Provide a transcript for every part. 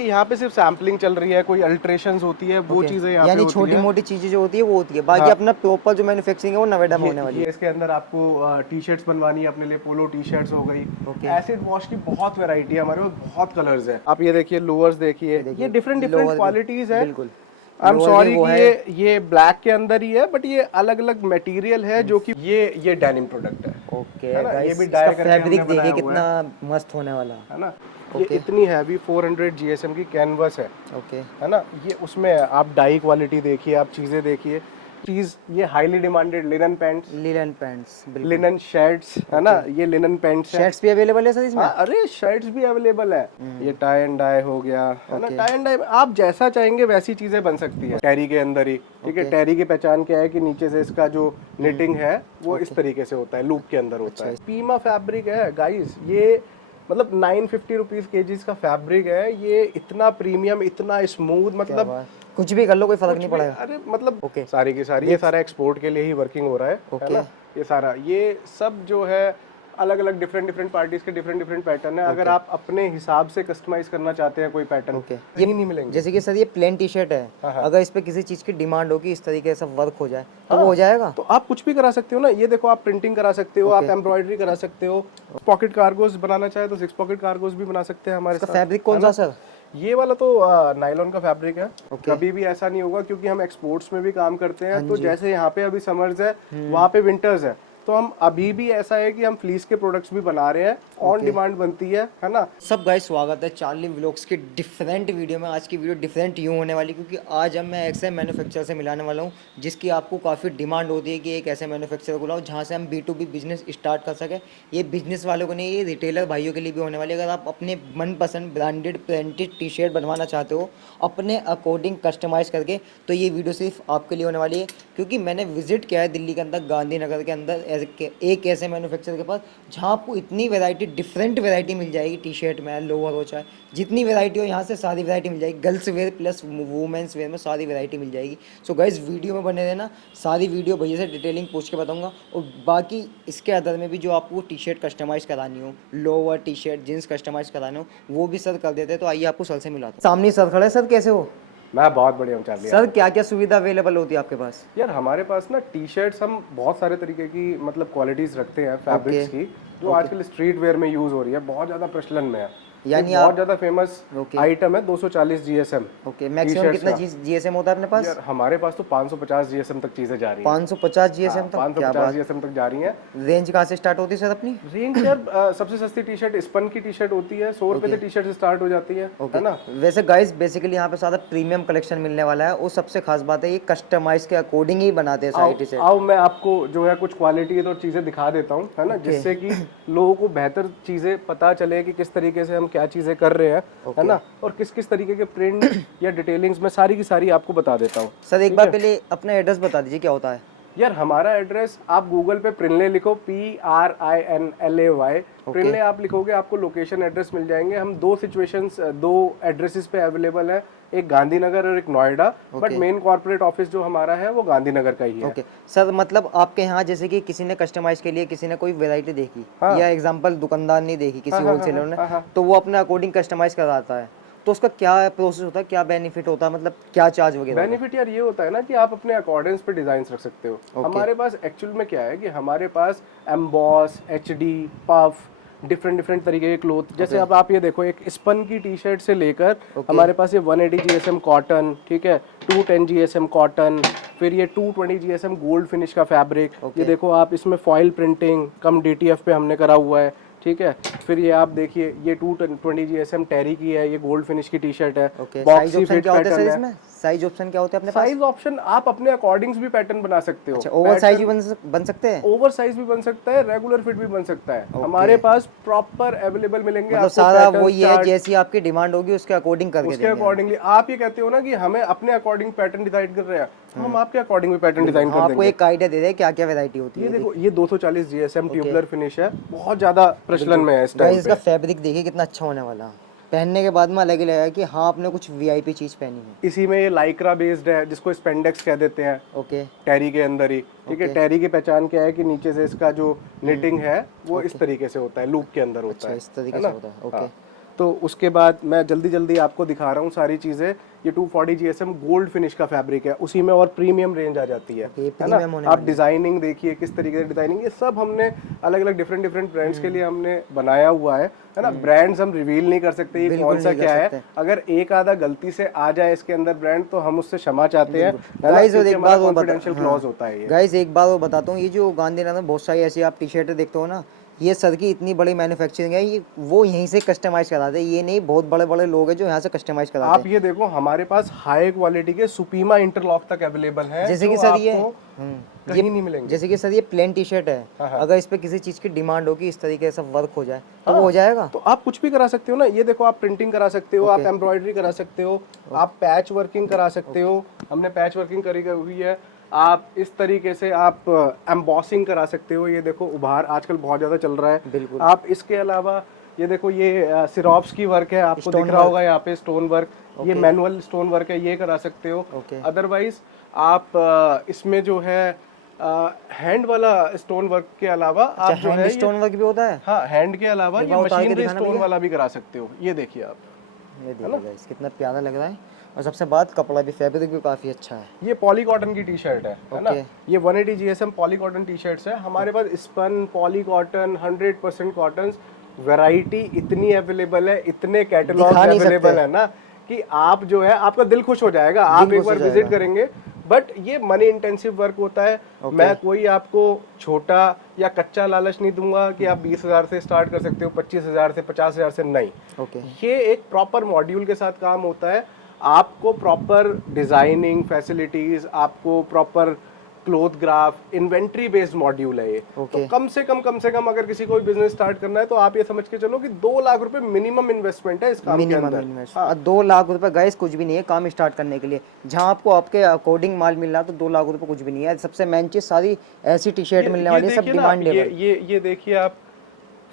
यहाँ पे सिर्फ सैम्पलिंग चल रही है, कोई अल्ट्रेशंस होती है वो चीजें यहाँ पे यानी होती छोटी है। मोटी चीजें जो होती है वो होती है, बाकी अपना प्रॉपर जो मैन्युफैक्चरिंग है वो नोएडा में होने वाली ये है। इसके अंदर आपको टी शर्ट्स बनवानी है अपने लिए, पोलो टी शर्ट्स हो गई। ओके। एसिड वॉश की बहुत वैरायटी है हमारे पास, बहुत कलर्स है। आप ये देखिए लोअर्स देखिए, ये डिफरेंट डिफरेंट लोअर भी क्वालिटीज है। बिल्कुल। आई एम लोअर भी सॉरी वो कि है। ये ब्लैक के अंदर ही है, बट ये अलग अलग मटेरियल है जो कि ये डेनिम प्रोडक्ट ओके है ना। ये गाइस, भी इसका डाई करके फैब्रिक हमने देखिए बनाया हुआ कितना है मस्त होने वाला। ना। ये ओके। इतनी हैवी 400 जीएसएम की कैनवस है ओके। है ना। ये उसमें आप डाई क्वालिटी देखिए, आप चीजें देखिए। चीज ये highly demanded linen pants, linen pants बिल्कुल। लिनन शर्ट्स है ना। ये लिनन पैंट्स है। शर्ट्स भी अवेलेबल है सर इसमें? हाँ, अरे शर्ट्स भी अवेलेबल है। ये टाई एंड डाई हो गया है ना। टाई एंड डाई आप जैसा चाहेंगे वैसी चीजें बन सकती है टेरी के अंदर ही। ठीक है, टेरी की पहचान क्या है कि नीचे से इसका जो निटिंग है वो इस तरीके से होता है, लूप के अंदर होता है। पीमा फैब्रिक है गाइस, ये मतलब 950 रुपीज केजीज का फैब्रिक है। ये इतना प्रीमियम, इतना स्मूथ, मतलब कुछ भी कर लो कोई फर्क नहीं पड़ेगा। अरे मतलब सारी की सारी, ये सारा एक्सपोर्ट के लिए ही वर्किंग हो रहा है ना। ये सारा ये सब जो है अलग अलग डिफरेंट डिफरेंट पार्टीज के डिफरेंट डिफरेंट पैटर्न है। अगर आप अपने हिसाब से कस्टमाइज करना चाहते हैं कोई पैटर्न, ये नहीं मिलेंगे। जैसे कि सर ये प्लेन टी शर्ट है, अगर इस पे किसी चीज की डिमांड हो कि इस तरीके से वर्क हो जाए तो वो हो जाएगा। तो आप कुछ भी करा सकते हो ना। ये देखो, आप प्रिंटिंग करा सकते हो, आप एम्ब्रॉयडरी करा सकते हो, पॉकेट कार्गोस बनाना चाहे तो 6 पॉकेट कार्गोस भी बना सकते हैं हमारे साथ। फैब्रिक कौन सा सर? ये वाला तो नायलॉन का फैब्रिक है। कभी भी ऐसा नहीं होगा, क्योंकि हम एक्सपोर्ट्स में भी काम करते हैं। तो जैसे यहाँ पे अभी समर्स है, वहाँ पे विंटर्स है, तो हम अभी भी ऐसा है कि हम फ्लीस के प्रोडक्ट्स भी बना रहे हैं, ऑन डिमांड बनती है ना। सब गाइस स्वागत है चार्ली व्लॉग्स के डिफरेंट वीडियो में। आज की वीडियो डिफरेंट यूँ होने वाली क्योंकि आज हम मैं ऐसे मैन्युफैक्चरर से मिलाने वाला हूँ जिसकी आपको काफ़ी डिमांड होती है कि एक ऐसे मैन्युफैक्चरर को लाओ जहाँ से हम B2B बिजनेस स्टार्ट कर सकें। ये बिजनेस वालों को नहीं, ये रिटेलर भाइयों के लिए भी होने वाली है। अगर आप अपने मनपसंद ब्रांडेड प्रिंटेड टी शर्ट बनवाना चाहते हो अपने अकॉर्डिंग कस्टमाइज़ करके, तो ये वीडियो सिर्फ आपके लिए होने वाली है। क्योंकि मैंने विजिट किया है दिल्ली के अंदर, गांधीनगर के अंदर एक ऐसे मैन्युफैक्चरर के पास जहाँ आपको इतनी वैरायटी, डिफरेंट वैरायटी मिल जाएगी। टी शर्ट में, लोअर हो, चाहे जितनी वैरायटी हो यहाँ से सारी वैरायटी मिल जाएगी। Girls wear plus women's wear में सारी वैरायटी मिल जाएगी। सो गाइस वीडियो में बने रहना, सारी वीडियो भैया से डिटेलिंग पूछ के बताऊंगा। और बाकी इसके अदर में भी जो आपको टी शर्ट कस्टमाइज़ करानी हो, lower T shirt jeans customise कराने हो, वो भी सर कर देते हैं। तो आइए आपको सर से मिलाता हूं। सामने सर खड़े। सर कैसे हो? मैं बहुत बढ़िया हूँ चार्ली। सर क्या क्या सुविधा अवेलेबल होती है आपके पास? यार हमारे पास ना टी शर्ट्स हम बहुत सारे तरीके की मतलब क्वालिटीज रखते हैं फैब्रिक्स की, जो आजकल स्ट्रीट वेयर में यूज हो रही है, बहुत ज्यादा प्रचलन में है। यानी बहुत ज्यादा फेमस आइटम है 240 जीएसएम। ओके, मैक्सिमम कितना जीएसएम होता है अपने पास? यार हमारे पास तो 550 जीएसएम तक चीजें जा रही हैं। 550 जीएसएम तक? 550 जीएसएम तक जा रही हैं। रेंज कहाँ से स्टार्ट होती है सर अपनी? रेंज यार सबसे सस्ती टी शर्ट स्पन की टी शर्ट होती है, 100 रुपए से टी शर्ट स्टार्ट हो जाती है ना। वैसे गाइस बेसिकली यहाँ पे सारा प्रीमियम कलेक्शन मिलने वाला है। और सबसे खास बात है ये कस्टमाइज के अकॉर्डिंग ही बनाते हैं सारी टी-शर्ट। आओ मैं आपको जो है कुछ क्वालिटी और चीजें दिखा देता हूँ, है ना, जिससे कि लोगों को बेहतर चीजें पता चले कि किस तरीके से हम क्या चीजें कर रहे हैं, है ना, और किस किस तरीके के प्रिंट या डिटेलिंग्स में सारी की सारी आपको बता देता हूँ। सर एक बार पहले अपना एड्रेस बता दीजिए क्या होता है। यार हमारा एड्रेस आप गूगल पे प्रिनले लिखो, PRINLAY, प्रिनले आप लिखोगे आपको लोकेशन एड्रेस मिल जाएंगे। हम दो सिचुएशंस, दो एड्रेसेस पे अवेलेबल है, एक गांधीनगर और एक Noida. But main corporate office जो हमारा है वो गांधीनगर का ही है। ओके सर, मतलब आपके यहाँ जैसे कि किसी ने कस्टमाइज के लिए किसी ने कोई वैरायटी देखी या एग्जांपल दुकानदार ने देखी किसी होलसेलर ने, तो वो अपने अकॉर्डिंग कस्टमाइज कराता है, तो उसका क्या प्रोसेस होता है, क्या बेनिफिट होता है, मतलब क्या चार्ज वगैरह? बेनिफिट यार ये होता है ना कि आप अपने अकॉर्डेंस पे डिजाइन रख सकते हो। हमारे पास एक्चुअल में क्या है कि हमारे पास emboss, HD, puff, different different तरीके के क्लोथ, जैसे अब आप ये देखो, एक स्पन की टी शर्ट से लेकर हमारे पास ये 180 GSM कॉटन, ठीक है, 210 GSM कॉटन, फिर ये 220 GSM गोल्ड फिनिश का फैब्रिक। ये देखो आप, इसमें फॉइल प्रिंटिंग कम DTF पे हमने करा हुआ है, ठीक है। फिर ये आप देखिए, ये 220 GSM टेरी की है, ये गोल्ड फिनिश की टी शर्ट है। बॉक्सी फिट पैटर्न है। साइज ऑप्शन क्या होते हैं अपने पास? साइज ऑप्शन आप अपने अकॉर्डिंग भी पैटर्न बना सकते हो। अच्छा, ओवर साइज भी बन सकते हैं? ओवर साइज भी बन सकता है, रेगुलर फिट भी बन सकता है। हमारे पास प्रॉपर अवेलेबल मिलेंगे, मतलब सारा वही है, जैसी आपकी डिमांड होगी उसके अकॉर्डिंग करके उसके अकॉर्डिंगली। आप ये कहते हो ना कि हमें अपने अकॉर्डिंग पैटर्न डिसाइड कर रहे हैं, हम आपके अकॉर्डिंग भी पैटर्न डिजाइन कर देंगे। आपको एक आइडिया दे रहे हैं क्या क्या वैरायटी होती है। ये देखो, ये 240 GSM ट्यूबुलर फिनिश है, बहुत ज्यादा प्रचलन में है इस टाइम पे। इसका फैब्रिक देखिए कितना अच्छा होने वाला है, पहनने के बाद में अलग ही लगेगा कि हाँ आपने कुछ VIP चीज पहनी है। इसी में ये लाइक्रा बेस्ड है, जिसको स्पेंडेक्स कह देते हैं। ओके, टेरी के अंदर ही, ठीक है। टेरी की पहचान क्या है कि नीचे से इसका जो निटिंग है वो इस तरीके से होता है, लूप के अंदर होता है, इस तरीके से होता है। ओके, तो उसके बाद मैं जल्दी जल्दी आपको दिखा रहा हूँ सारी चीज़ें। ये 240 GSM गोल्ड फिनिश का फैब्रिक है, उसी में और प्रीमियम रेंज आ जाती है, ये है प्रीमियम ना। होने आप वाली है। डिजाइनिंग देखिए किस तरीके से डिजाइनिंग, ये सब हमने अलग अलग डिफरेंट डिफरेंट ब्रांड्स के लिए हमने बनाया हुआ है ना। ब्रांड्स हम रिवील नहीं कर सकते ये बिल्कुल कौन सा नहीं कर क्या है, सकते। अगर एक आधा गलती से आ जाए इसके अंदर ब्रांड तो हम उससे क्षमा चाहते हैं, है ना, गाइस और क्योंकि एक हमारा बात वो बता, कॉन्फिडेंशियल क्लॉज होता है ये। गाइस एक बात वो बताता हूँ, ये जो गांधीनगर में बहुत सारी ऐसी आप टी शर्टें देखते हो ना, ये सर की इतनी बड़ी मैन्युफैक्चरिंग है, ये वो यहीं से कस्टमाइज कराते हैं, ये नहीं बहुत बड़े बड़े लोग हैं जो यहाँ से कस्टमाइज कराते आप ये देखो हमारे पास हाई क्वालिटी के सुपीमा इंटरलॉक तक अवेलेबल हैं, हैं। जैसे जो कि सर ये आपको कहीं नहीं मिलेंगे। जैसे कि सर ये प्लेन टी शर्ट है, हाँ, हाँ। अगर इस पे किसी चीज़ की डिमांड होगी, इस तरीके से वर्क हो जाए तो वो हो जाएगा। तो आप कुछ भी करा सकते हो ना, ये देखो आप प्रिंटिंग करा सकते हो, आप एम्ब्रॉयडरी करा सकते हो, आप पैच वर्किंग करा सकते हो, हमने पैच वर्किंग करी हुई है। आप इस तरीके से आप एम्बॉसिंग करा सकते हो, ये देखो उभार आजकल बहुत ज़्यादा चल रहा है। बिल्कुल। आप इसके अलावा ये देखो ये सिरॉप्स की वर्क है, आपको दिख रहा होगा यहाँ पे स्टोन वर्क, ये मैनुअल स्टोन वर्क है, ये करा सकते हो। अदरवाइज आप इसमें जो है हैंड वाला स्टोन वर्क के अलावा आप जो है स्टोन वर्क भी होता है। हाँ हैंड के अलावा ये मशीनरी स्टोन वाला भी करा सकते हो, ये देखिए आप, ये देखिए गाइस कितना प्यारा लग रहा है, और सबसे बात कपड़ा भी, फैब्रिक भी काफ़ी अच्छा है। ये पॉली कॉटन की टी शर्ट है ना, ये 180 GSM poly cotton T shirts है हमारे पास। Spun, poly cotton, 100% cotton, variety इतनी अवेलेबल है, इतने कैटलॉग अवेलेबल है ना कि आप जो है आपका दिल खुश हो जाएगा, आप एक बार विजिट करेंगे। बट ये मनी इंटेंसिव वर्क होता है। मैं कोई आपको छोटा या कच्चा लालच नहीं दूंगा कि आप 20,000 से स्टार्ट कर सकते हो, 25,000 से, 50,000 से, नहीं। ये एक प्रॉपर मॉड्यूल के साथ काम होता है, आपको प्रॉपर डिजाइनिंग फैसिलिटीज, आपको proper cloth graph, inventory based module है ये। तो कम से कम अगर किसी को बिजनेस स्टार्ट करना है तो आप ये समझ के चलो कि 2 लाख रुपए मिनिमम इन्वेस्टमेंट है इस काम के अंदर। हाँ 2 लाख रुपए गाइस कुछ भी नहीं है काम स्टार्ट करने के लिए, जहाँ आपको आपके अकॉर्डिंग माल मिल रहा है तो 2 लाख रुपए कुछ भी नहीं है। सबसे मेन चीज सारी ऐसी टी शर्ट मिलने वाली है, सब डिमांडेबल। ये देखिए आप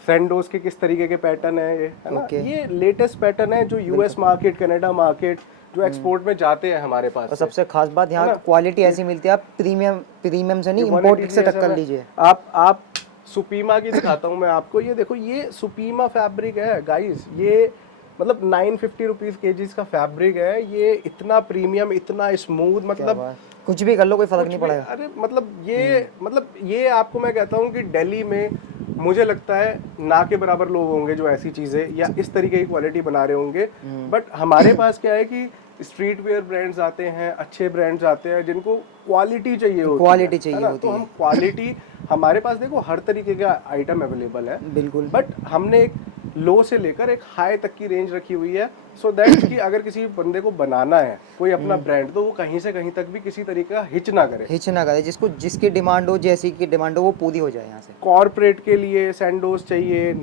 सैंडोज के किस तरीके के पैटर्न है ये, है ना। ये लेटेस्ट पैटर्न है जो यूएस मार्केट, कनाडा मार्केट, जो एक्सपोर्ट में जाते हैं हमारे पास। और सबसे खास बात यहाँ की क्वालिटी ऐसी मिलती है, आप प्रीमियम से नहीं इंपोर्टेड से टक्कर लीजिए। आप सुपीमा की दिखाता हूँ मैं आपको, ये देखो ये सुपीमा फैब्रिक है गाइस, ये मतलब 950 रुपीज केजीज का फैब्रिक है, ये इतना प्रीमियम, इतना स्मूथ, मतलब कुछ भी कर लो कोई फर्क नहीं पड़ेगा। अरे मतलब ये आपको मैं कहता हूँ कि दिल्ली में मुझे लगता है ना के बराबर लोग होंगे जो ऐसी चीजें या इस तरीके की क्वालिटी बना रहे होंगे। बट हमारे पास क्या है कि स्ट्रीट वेयर ब्रांड्स आते हैं, अच्छे ब्रांड्स आते हैं जिनको क्वालिटी चाहिए होती है, क्वालिटी चाहिए होती है, तो हम क्वालिटी हमारे पास देखो हर तरीके का आइटम अवेलेबल है बिल्कुल। बट हमने एक लो से लेकर एक हाई तक की रेंज रखी हुई है, सो दैट कि अगर किसी बंदे को बनाना है कोई अपना ब्रांड, तो वो कहीं से कहीं तक भी किसी तरीके का हिच ना करे, जिसको जिसकी डिमांड हो, जैसी की डिमांड हो वो पूरी हो जाए। यहाँ से कॉर्पोरेट के लिए सैंडोज चाहिए,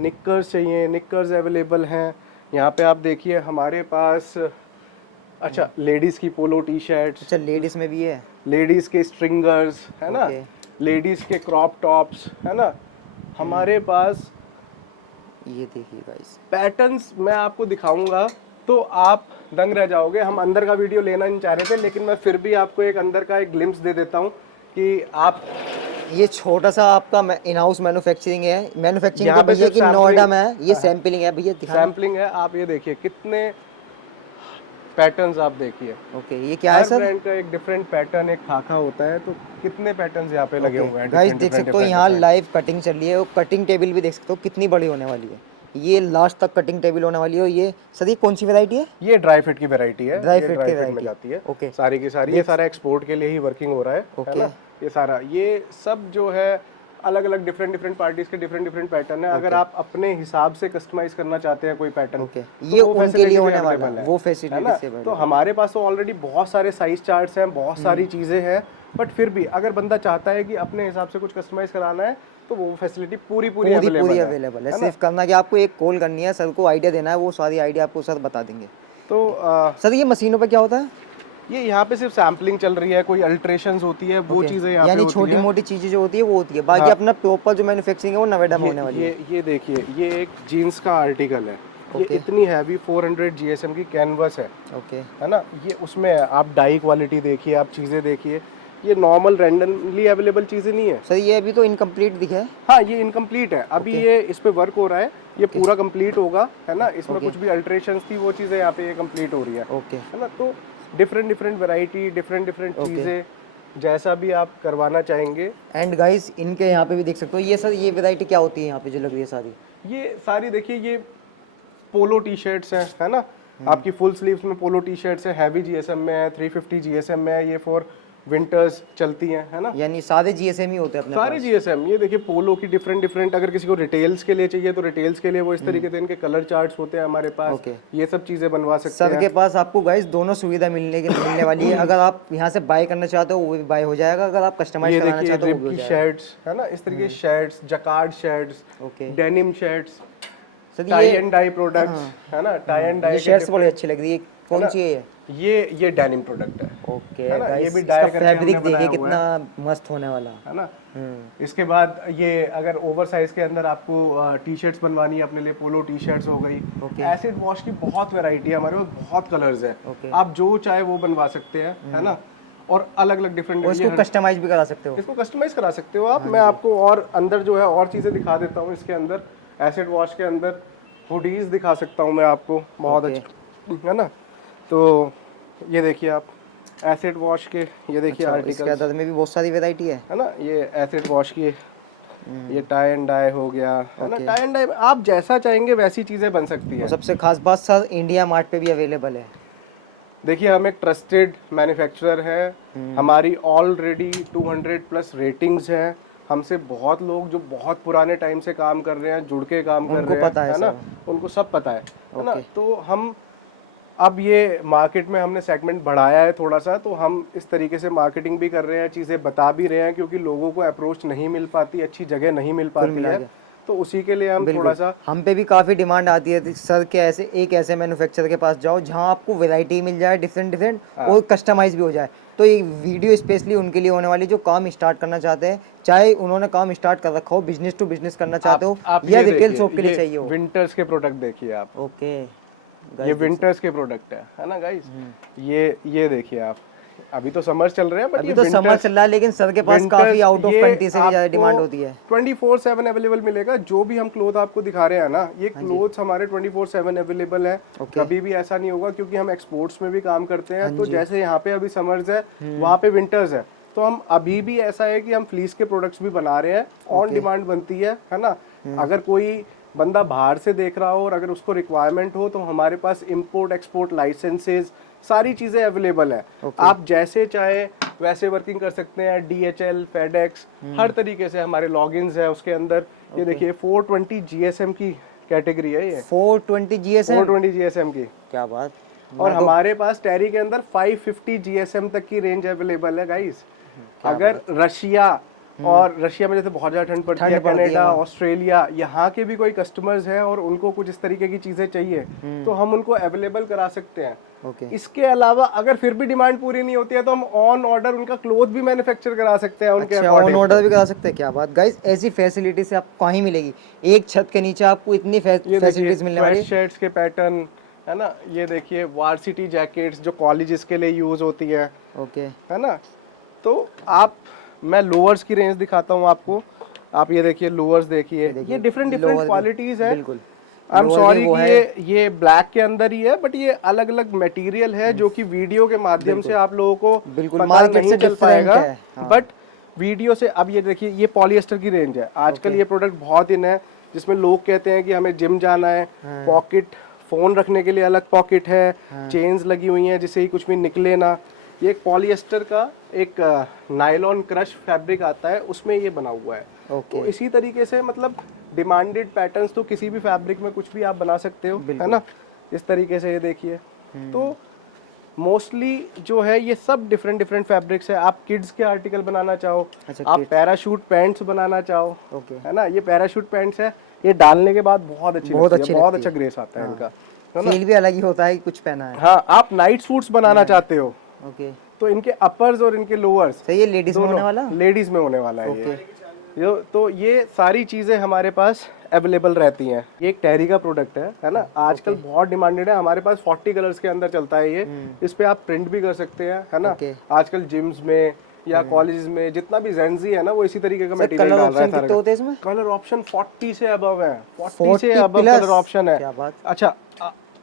निक्कर्स अवेलेबल हैं यहाँ पे। आप देखिए हमारे पास, अच्छा लेडीज की पोलो टी शर्ट्स, अच्छा लेडीज में भी है, लेडीज के स्ट्रिंगर्स, है ना, लेडीज के क्रॉप टॉप्स, है ना हमारे पास। ये देखिए गाइस पैटर्न्स मैं आपको दिखाऊंगा तो आप दंग रह जाओगे। हम अंदर का वीडियो लेना नहीं चाह रहे थे, लेकिन मैं फिर भी आपको एक अंदर का एक ग्लिम्स दे देता हूँ कि आप, ये छोटा सा आपका इन हाउस मैन्युफैक्चरिंग है, मैन्युफैक्चरिंग तो भैया की नोएडा में है, ये सैंपलिंग है भैया, सैंपलिंग है। आप ये देखिए कितने पैटर्न्स आप देखिए। ओके ये क्या है सर? ब्रांड का एक डिफरेंट पैटर्न, एक खाका होता है, तो कितने पैटर्न्स यहाँ पे लगे हुए हैं। गाइस देख सकते हो यहाँ लाइव कटिंग चल रही है, वो कटिंग टेबल भी देख सकते हो कितनी बड़ी होने वाली है, ये लास्ट तक कटिंग टेबल होने वाली है। ये सर ये कौन सी वैरायटी है? ये ड्राई फिट की वैरायटी है, ड्राई फिट में जाती है। ओके सारी की सारी, ये सारा एक्सपोर्ट के लिए ही वर्किंग हो रहा है, है ना। ये सारा ये सब जो है अलग अलग डिफरेंट पार्टीज के डिफरेंट पैटर्न है। अगर आप अपने हिसाब से कस्टमाइज करना चाहते हैं कोई पैटर्न, ये उनके लिए होने वाला है, वो फैसिलिटी से। तो हमारे पास तो ऑलरेडी बहुत सारे साइज चार्ट्स हैं, बहुत सारी चीजें हैं, बट फिर भी अगर बंदा चाहता है कि अपने हिसाब से कुछ कस्टमाइज कराना है तो वो फैसिलिटी पूरी अवेलेबल है। सिर्फ करना कि आपको एक कॉल करनी है, सर को आइडिया देना है, वो सारी आइडिया आपको सर बता देंगे। तो सर ये मशीनों पे क्या होता है? ये यहाँ पे सिर्फ सैम्पलिंग चल रही है, कोई अल्ट्रेशंस होती है, वो चीजें यहाँ पे यानी छोटी मोटी चीजें जो होती है वो होती है, बाकी अपना प्रॉपर जो मैन्युफैक्चरिंग है वो नोएडा में होने वाली है। ये देखिए ये एक जीन्स का आर्टिकल है, ये इतनी हैवी 400 GSM की कैनवस है, ओके है ना। ये उसमें आप डाई क्वालिटी देखिए, आप चीजें देखिए, ये नॉर्मल रैंडमली अवेलेबल चीज़ें नहीं है। सर ये अभी तो इनकम्प्लीट दिखा है। हाँ, ये इनकम्प्लीट है अभी। ये इस पे वर्क हो रहा है, ये पूरा कंप्लीट होगा, है ना। इसमें कुछ भी अल्ट्रेशंस थी वो चीज़ें यहाँ पे ये कंप्लीट हो रही है, ओके है ना। तो different different variety, different different चीज़ें, जैसा भी आप करवाना चाहेंगे। एंड गाइस इनके यहाँ पे भी देख सकते हो ये सर, ये वैरायटी क्या होती है यहाँ पे जो लग रही है सारी? ये सारी देखिए, ये पोलो टी शर्ट्स हैं, है ना। आपकी फुल स्लीव्स में पोलो टी शर्ट्स है, हैवी जीएसएम में है, 350 जीएसएम में है, ये फॉर विंटर्स चलती हैं, है ना। यानी सारे जीएसएम ही होते हैं अपने सारे जीएसएम। ये देखिए पोलो की डिफरेंट डिफरेंट, अगर किसी को रिटेल्स के लिए चाहिए तो रिटेल्स के लिए वो इस तरीके से इनके कलर चार्ट्स होते हैं हमारे पास। ये सब चीजें बनवा सकते सर के पास आपको गाइस दोनों सुविधा मिलने वाली है। अगर आप यहाँ से बाय करना चाहते हो वो भी बाय हो जाएगा, अगर आप कस्टमाइज कराना चाहते हो वो भी हो जाएगा। शर्ट्स, है ना, इस तरीके shirts, jacquard shirts, denim shirts, sir tie and dye products, है ना। टाई एंड डाई शर्ट्स बड़ी अच्छी लग रही है। कौन सी है ये डेनिम प्रोडक्ट है। ओके गाइस, ये भी इसका डाई करके फैब्रिक हमने देखिए बनाया हुआ कितना मस्त होने वाला है ना। इसके बाद ये अगर ओवर साइज के अंदर आपको टी शर्ट्स बनवानी है अपने लिए, पोलो टी शर्ट्स हो गई। एसिड वॉश की बहुत वैरायटी है हमारे पास, बहुत कलर्स है। आप जो चाहे वो बनवा सकते हैं, है ना। और अलग अलग डिफरेंट, इसको कस्टमाइज भी करा सकते हो। इसको कस्टमाइज करा सकते हो आप। मैं आपको और अंदर जो है और चीजें दिखा देता हूँ। इसके अंदर एसिड वॉश के अंदर हुडीज दिखा सकता हूँ मैं आपको, बहुत अच्छा, है ना। तो ये देखिए आप एसिड वॉश के, ये देखिए आर्टिकल्स। इसके अंदर में भी बहुत सारी वैरायटी है ना। ये एसिड वॉश की, ये टाई एंड डाई हो गया, है ना। टाई एंड डाई आप जैसा चाहेंगे वैसी चीजें बन सकती है। सबसे खास बात सर, इंडिया मार्ट पे भी अवेलेबल है। देखिए हम एक ट्रस्टेड मैन्युफैक्चरर है, हमारी ऑलरेडी 200 प्लस रेटिंग्स हैं। हमसे बहुत लोग जो बहुत पुराने टाइम से काम कर रहे हैं, जुड़ के काम कर रहे हैं, है ना, उनको सब पता है ना। तो हम अब ये मार्केट में हमने सेगमेंट बढ़ाया है थोड़ा सा, तो हम इस तरीके से मार्केटिंग भी कर रहे हैं, चीज़ें बता भी रहे हैं, क्योंकि लोगों को अप्रोच नहीं मिल पाती, अच्छी जगह नहीं मिल पाती है। तो उसी के लिए हम थोड़ा सा, हम पे भी काफ़ी डिमांड आती है सर के ऐसे एक ऐसे मैन्युफैक्चरर के पास जाओ जहां आपको वैरायटी मिल जाए डिफरेंट और कस्टमाइज भी हो जाए। तो ये वीडियो स्पेशली उनके लिए होने वाली जो काम स्टार्ट करना चाहते हैं, चाहे उन्होंने काम स्टार्ट कर रखा हो, बिजनेस टू बिजनेस करना चाहते हो या रिटेल शॉप के लिए चाहिए हो। विंटर्स के प्रोडक्ट देखिए आप। ओके, ये विंटर्स के प्रोडक्ट है ना गाइस। ये देखिए आप, अभी तो समर चल रहे हैं, बट अभी तो समर चल रहा है, लेकिन सर के पास काफी आउट ऑफ कंट्री से भी ज्यादा डिमांड होती है। 24/7 अवेलेबल मिलेगा। जो भी हम क्लोथ आपको दिखा रहे हैं ना, ये क्लोथ्स हमारे 24/7 अवेलेबल है। कभी भी ऐसा नहीं होगा, क्योंकि हम एक्सपोर्ट्स में भी काम करते हैं। तो जैसे यहाँ पे अभी समर्स है, वहाँ पे विंटर्स है, तो हम अभी भी ऐसा है कि हम फ्लीस के प्रोडक्ट्स भी बना रहे हैं, ऑन डिमांड बनती है ना। अगर कोई बंदा बाहर से देख रहा हो और अगर उसको रिक्वायरमेंट हो, तो हमारे पास इंपोर्ट एक्सपोर्ट लाइसेंसेस सारी चीज़ें अवेलेबल है। आप जैसे चाहे वैसे वर्किंग कर सकते हैं। DHL, FedEx, हर तरीके से हमारे लॉगिन्स है उसके अंदर। ये देखिए 420 GSM की कैटेगरी है, ये 420 GSM की, क्या बात। और हमारे पास टैरी के अंदर 550 GSM तक की रेंज अवेलेबल है गाइस। अगर रशिया और रशिया में जैसे बहुत ज़्यादा ठंड पड़ती है, कनाडा, ऑस्ट्रेलिया, यहाँ के भी कोई कस्टमर्स हैं और उनको कुछ इस तरीके की चीज़ें चाहिए, तो हम उनको अवेलेबल करा सकते हैं। इसके अलावा अगर फिर भी डिमांड पूरी नहीं होती है, तो हम ऑन ऑर्डर उनका क्लोथ भी मैन्युफैक्चर करा सकते हैं उनके अकॉर्डिंग। ऑन ऑर्डर भी करा सकते हैं, क्या बात। गाइस ऐसी फैसिलिटी से आपको कहीं मिलेगी, एक छत के नीचे आपको इतनी फैसिलिटीज मिलने वाली है। शर्ट्स के पैटर्न, है ना। ये देखिए वार्सिटी जैकेट्स जो कॉलेजेस के लिए यूज होती है, है ना। तो आप, मैं लोअर्स की रेंज दिखाता हूँ आपको। आप ये देखिए लोअर्स देखिए, ये डिफरेंट क्वालिटीज है। आई एम सॉरी कि ये ब्लैक के अंदर ही है, बट ये अलग अलग मटेरियल है जो कि वीडियो के माध्यम से आप लोगों को पता नहीं चल पाएगा, बट वीडियो से। अब ये देखिए, ये पॉलिएस्टर की रेंज है। आजकल ये प्रोडक्ट बहुत इन है, जिसमें लोग कहते हैं कि हमें जिम जाना है, पॉकेट, फोन रखने के लिए अलग पॉकेट है, चेन्स लगी हुई हैं जिससे ही कुछ भी निकले ना। ये एक पॉलिएस्टर का एक नायलॉन क्रश फैब्रिक आता है, उसमें ये बना हुआ है। तो इसी तरीके से मतलब डिमांडेड पैटर्न्स तो किसी भी फैब्रिक में कुछ भी आप बना सकते हो, है ना। इस तरीके से ये देखिए। तो मोस्टली जो है ये सब डिफरेंट फैब्रिक्स है। आप किड्स के आर्टिकल बनाना चाहो, आप पैराशूट पैंट्स बनाना चाहो, है ना। ये पैराशूट पैंट्स है, ये डालने के बाद बहुत अच्छी लगती है, बहुत अच्छा ग्रेस आता है इनका, फील भी अलग ही होता है, कुछ पहना है। हाँ, आप नाइट सूट्स बनाना चाहते हो, तो इनके अपर्स और इनके लोअर्स, सही है, लेडीज में होने वाला, लेडीज में होने वाला है ये। तो ये सारी चीजें हमारे पास अवेलेबल रहती हैं। ये एक टैरी का प्रोडक्ट है ना। आजकल बहुत डिमांडेड है, हमारे पास 40 कलर्स के अंदर चलता है ये। इस पे आप प्रिंट भी कर सकते हैं, है ना। आजकल जिम्स में या कॉलेजेस में जितना भी जेंजी है ना वो इसी तरीके का मटेरियल कलर डाल रहा है ऑप्शन कितने होते हैं इसमें? कलर ऑप्शन 40 से अबव है, 40 से 40 अबव प्लस? कलर ऑप्शन है। क्या बात। अच्छा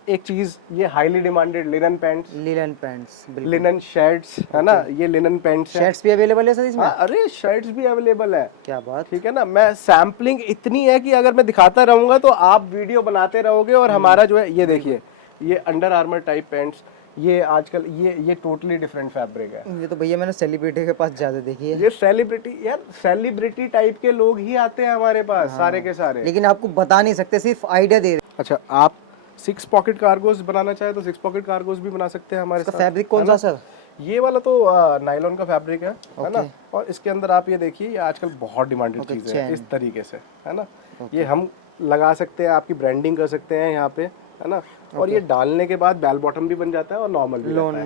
एक चीज, ये highly demanded linen pants, linen pants, linen shirts है ना, ये लिनन पैंट्स है। शर्ट्स भी अवेलेबल है सर इसमें? हाँ, अरे शर्ट्स भी अवेलेबल है। क्या बात। ठीक है ना, मैं सैम्पलिंग इतनी है कि अगर मैं दिखाता रहूंगा तो आप वीडियो बनाते रहोगे। और हमारा जो है ये देखिए, ये अंडर आर्मर टाइप पैंट्स, ये आजकल ये टोटली डिफरेंट फैब्रिक है। ये तो भैया मैंने सेलिब्रिटी के पास ज्यादा देखी है। ये सेलिब्रिटी, यार सेलिब्रिटी टाइप के लोग ही आते हैं हमारे पास, सारे के सारे। लेकिन आपको बता नहीं सकते, सिर्फ आइडिया दे रहे। अच्छा, आप 6 पॉकेट कार्गोस बनाना चाहे तो 6 पॉकेट कार्गोस भी बना सकते हैं हमारे साथ। फैब्रिक कौन सा सर? ये वाला तो नायलॉन का फैब्रिक है ना। और इसके अंदर आप ये देखिए, ये आजकल बहुत डिमांडेड चीज है इस तरीके से, है ना। ये हम लगा सकते हैं, आपकी ब्रांडिंग कर सकते हैं यहाँ पे, है ना। और ये डालने के बाद बेल बॉटम भी बन जाता है और नॉर्मल भी रहता है,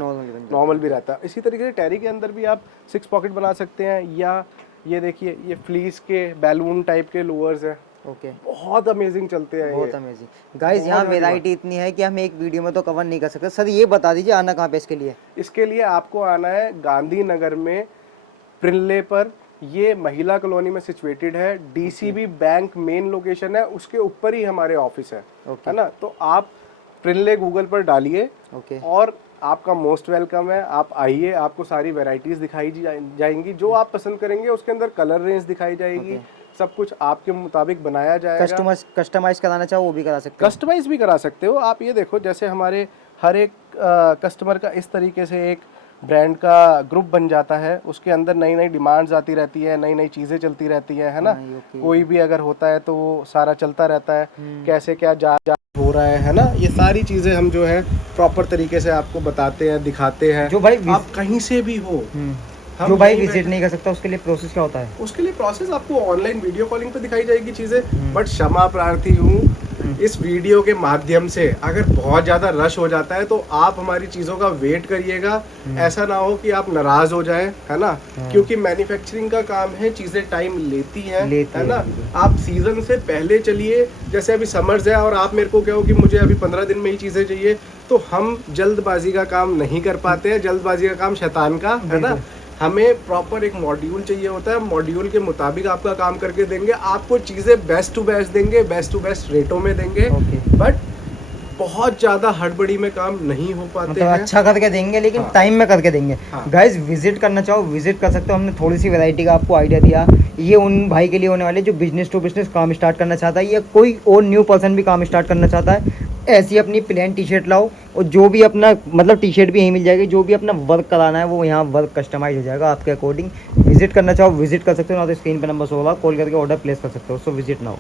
नॉर्मल भी रहता है। इसी तरीके से टेरी के अंदर भी आप 6 पॉकेट बना सकते हैं। या ये देखिए, ये फ्लीस के बैलून टाइप के लोअर्स हैं। ओके, बहुत अमेजिंग चलते हैं, बहुत अमेजिंग गाइस। यहाँ वैरायटी इतनी है कि हम एक वीडियो में तो कवर नहीं कर सकते। सर ये बता दीजिए आना कहाँ पे इसके लिए? इसके लिए आपको आना है गांधीनगर में प्रिंले पर, ये महिला कॉलोनी में सिचुएटेड है। डीसीबी बैंक मेन लोकेशन है, उसके ऊपर ही हमारे ऑफिस है ना। तो आप प्रिंले गूगल पर डालिए और आपका मोस्ट वेलकम है। आप आइए, आपको सारी वैरायटीज दिखाई जाएंगी, जो आप पसंद करेंगे उसके अंदर कलर रेंज दिखाई जाएगी। सब कुछ आपके मुताबिक बनाया जाएगा। कस्टमाइज कराना चाहो वो भी करा सकते हो, कस्टमाइज भी करा सकते हो आप। ये देखो, जैसे हमारे हर एक कस्टमर का इस तरीके से एक ब्रांड का ग्रुप बन जाता है, उसके अंदर नई नई डिमांड्स आती रहती है, नई नई चीज़ें चलती रहती है ना। कोई भी अगर होता है तो वो सारा चलता रहता है, कैसे क्या जा हो रहा है ना। ये सारी चीज़ें हम जो है प्रॉपर तरीके से आपको बताते हैं, दिखाते हैं। जो भाई आप कहीं से भी हो, जो भाई विजिट नहीं कर सकता, उसके लिए प्रोसेस क्या होता है? उसके लिए प्रोसेस आपको ऑनलाइन वीडियो कॉलिंग पे दिखाई जाएगी चीज़ें। बट क्षमा प्रार्थी हूँ, इस वीडियो के माध्यम से अगर बहुत ज़्यादा रश हो जाता है तो आप हमारी चीज़ों का वेट करिएगा। ऐसा ना हो कि आप नाराज़ हो जाएं, है ना। क्योंकि मैन्युफैक्चरिंग का काम है, चीज़ें टाइम लेती हैं, है ना। आप सीज़न से पहले चलिए, जैसे अभी समर्स है और आप मेरे को कहो कि मुझे अभी 15 दिन में ही चीज़ें चाहिए, तो हम जल्दबाजी का काम नहीं कर पाते हैं। जल्दबाजी का काम शैतान का, है ना। हमें प्रॉपर एक मॉड्यूल चाहिए होता है, मॉड्यूल के मुताबिक आपका काम करके देंगे, आपको चीज़ें बेस्ट टू बेस्ट देंगे, बेस्ट टू बेस्ट रेटों में देंगे। बट बहुत ज़्यादा हड़बड़ी में काम नहीं हो पाते मतलब हैं। अच्छा करके देंगे, लेकिन टाइम में करके देंगे। गाइस विजिट करना चाहो विजिट कर सकते हो। हमने थोड़ी सी वैरायटी का आपको आइडिया दिया। ये उन भाई के लिए होने वाले जो बिजनेस टू बिजनेस काम स्टार्ट करना चाहता है, या कोई और न्यू पर्सन भी काम स्टार्ट करना चाहता है। ऐसी अपनी प्लेन टी शर्ट लाओ, और जो भी अपना मतलब टी शर्ट भी यहीं मिल जाएगी। जो भी अपना वर्क कराना है वो यहाँ वर्क कस्टमाइज हो जाएगा आपके अकॉर्डिंग। विजिट करना चाहो विजिट कर सकते हो, ना तो स्क्रीन पर नंबर होगा, कॉल करके ऑर्डर प्लेस कर सकते हो। So visit now.